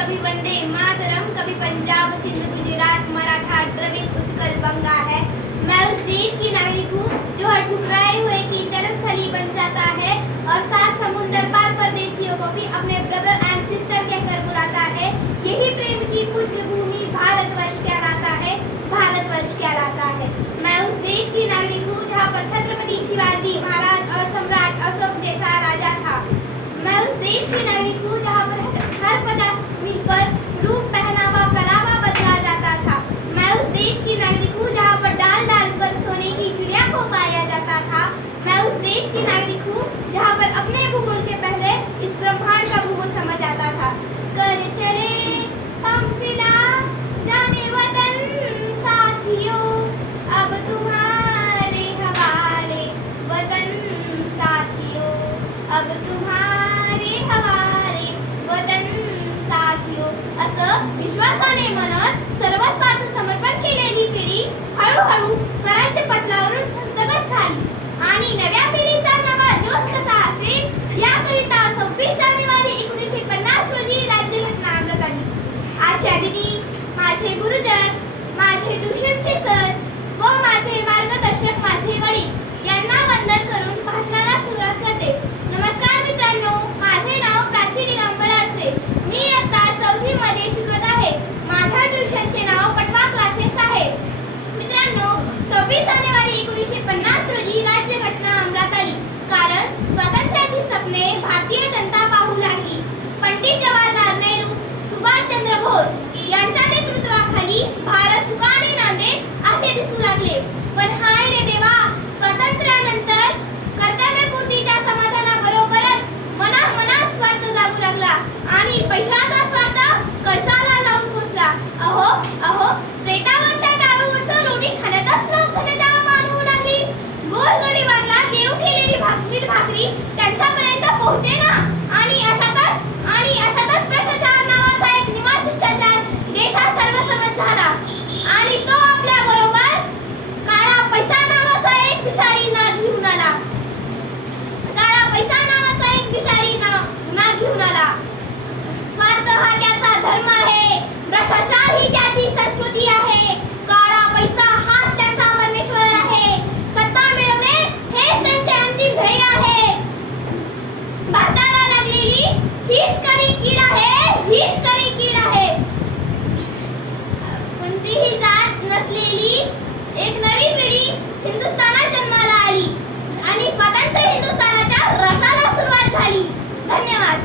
कभी वंदे मातरम, कभी पंजाब सिंध गुजरात मराठा द्रविड़ उत्कल बंगा है। मैं उस देश की नागरिक हूँ जो हर ठुकराए हुए की जन्मस्थली बन जाता है और सात समुंदर पार परदेशियों को भी अपने ब्रदर एंड सिस्टर कहकर बुलाता है। यही प्रेम की पूज्य भूमि भारतवर्ष कहलाता है, भारतवर्ष कहलाता है। मैं उस देश की नागरिक हूँ जहाँ पर छत्रपति शिवाजी महाराज और सम्राट अशोक जैसा राजा था। मैं उस देश की नागरिक हूँ जहाँ पर हर 50 मील पर रूप पहनावा करावा बदला जाता था। मैं उस देश की नागरिक हूँ जहाँ पर डाल डाल पर सोने की चिड़िया को पाया जाता था। मैं उस देश की नागरिक हूँ जहाँ पर अपने भूगोल के पहले इस ब्रह्मांड का भूगोल समझ आता था। कर चले हम फिदा जाने वतन साथियों, अब तुम्हारे हवाले वतन साथियों, अब तुम्हारे हवाले वतन साथियों। असं विश्वासाने म्हणत सर्वस्वाचं समर्पण केलेली पिढी हळूहळू स्वराज्य पटलावरून हस्तगत झाली आणि नव्या पिढीचा नवा जोश कसा असेल याकरिता 26 जानेवारी 1950 रोजी राज्यघटना अंमलात आली. आजच्या दिनी माझे गुरुजन, माझे ट्युशनचे सर व माझे मार्गदर्शक माझे वडील यांना वंदन करून भाषणाला सुरुवात करते. नमस्कार मित्रांनो, माझे नाव प्राची दिगंबर आडसे. मी इयत्ता 4थी मध्ये शिकत आहे. माझ्या ट्युशनचे नाव पटवा क्लासेस आहे. मित्रांनो, 26 जानेवारी 1950 रोजी राज्यघटना अंमलात आली. कारण स्वातंत्र्याची स्वप्ने भारतीय जनता पाहू लागली. पंडित जवाहरलाल नेहरू, सुभाषचंद्र बोस यांच्या नेतृत्वाखाली भारत सुखाने नांदेल असे दिसू लागले. पण हाय रे देवा, स्वातंत्र्यानंतर कर्तव्यपूर्तीच्या समाधानाबरोबरच मनात स्वार्थ जागू लागला आणि पैशाचा स्वार्थ कळसाला जाऊन पोचला. अहो अहो, प्रेतावरच्या टाळूवरचं लोणी खाण्यातच लोक धन्यता मानवू लागली. गोरगरिबांना देव केलेली पीठ भाकरी त्यांच्यापर्यंत पोहोचे ना. आणि अशातच भ्रष्टाचार नावाचा एक निमा शिष्टाचार देशात सर्वसम्मत झाला आणि तो आपल्या बरोबर काळा पैसा नावाचा एक विषारी नाग घेऊन आला. काळा पैसा नावाचा एक विषारी नाग घेऊन आला. स्वार्थ हा त्याचा धर्म आहे, भ्रष्टाचार ही त्याची संस्कृती आहे, काळा पैसा हाच त्यांचा परमेश्वर आहे, सत्ता मिळवणे हेच त्यांचे अंतिम ध्येय आहे. भारताला लागलेली हीच खरी कीड आहे, हीच खरी कीड आहे. कोणतीही जात नसलेली एक नवी पिढी हिंदुस्थानात जन्माला आली आणि स्वतंत्र हिंदुस्थानाच्या रसाला सुरुवात झाली. धन्यवाद.